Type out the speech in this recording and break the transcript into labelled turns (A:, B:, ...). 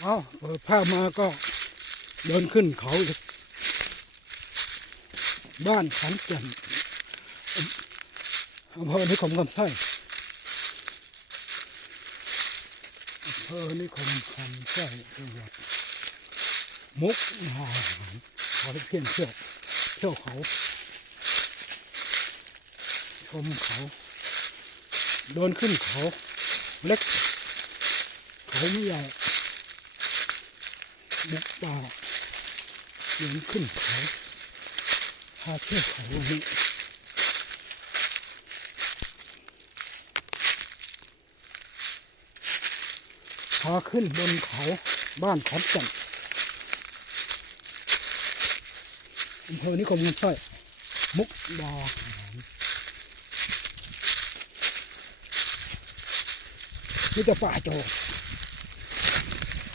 A: เอาเปิดผ้ามาก็เดินขึ้นเขาอีกบ้านขันแก่นอำเภอนิคมคำไส้อำเภอนิคมคำไส้จังหวัดมุกดาหารขอเที่ยงเที่ยวเที่ยวเขาชมเขาเดินขึ้นเขาเล็ก เขาไม่ใหญ่ บุกป่าเดินขึ้นเขาพาเที่ยวเขาวันนี้พาขึ้นบนเขาบ้านขอนแก่นอำเภอนิคมเงินสร้อยมุกดาหารนี่จะป่าโจ